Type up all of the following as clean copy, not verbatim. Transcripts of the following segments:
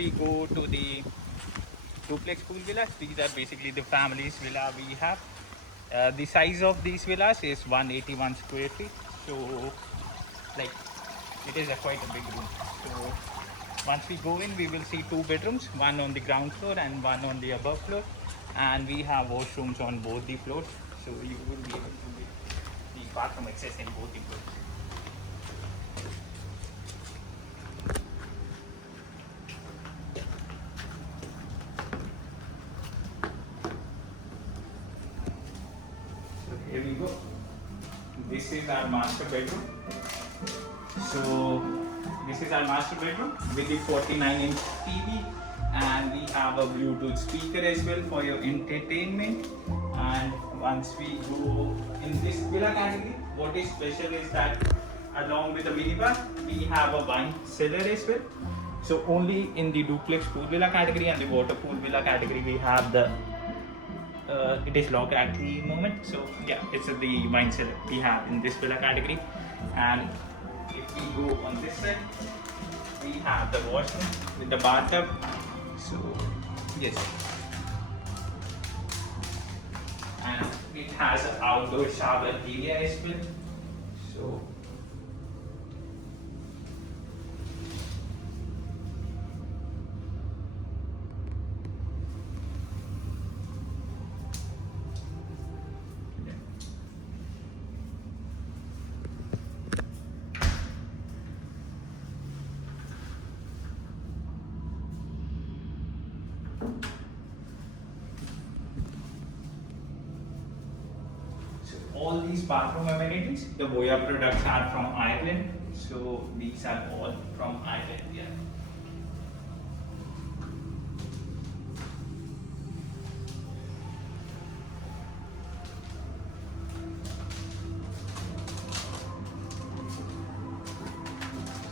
we go to the duplex pool villas, these are basically the family's villa we have. The size of these villas is 181 square feet. So like it is quite a big room. So once we go in, we will see 2 bedrooms, one on the ground floor and one on the above floor, and we have washrooms on both the floors, so you will be able to get the bathroom access in both the floors. So here we go. This is our master bedroom. So this is our master bedroom with the 49-inch TV, and we have a Bluetooth speaker as well for your entertainment. And once we go in this villa category, what is special is that along with the minibar, we have a wine cellar as well. So only in the duplex pool villa category and the water pool villa category, we have the it is locked at the moment. So yeah, it's the wine cellar we have in this villa category. And if we go on this side, we have the washroom with the bathtub. So yes, and it has an outdoor shower area as well. So all these bathroom amenities, the Voya products are from Ireland. So these are all from Ireland. Yeah.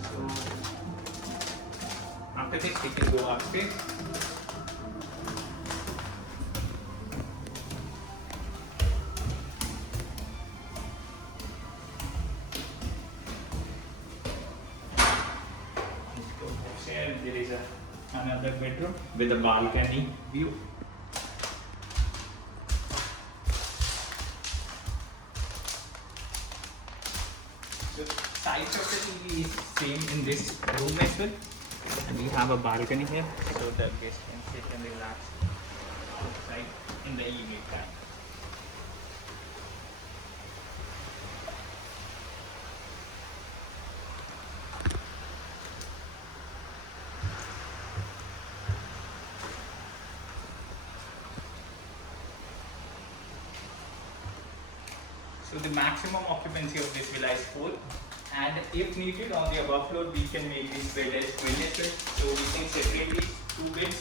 So after this, we can go upstairs. There is another bedroom with a balcony view. So size of the TV is same in this room as well, and we have a balcony here so that guests can sit and relax outside in the evening time. So the maximum occupancy of this villa is 4, and if needed on the above floor, we can make this bed as twin as well. So we can separate these 2 beds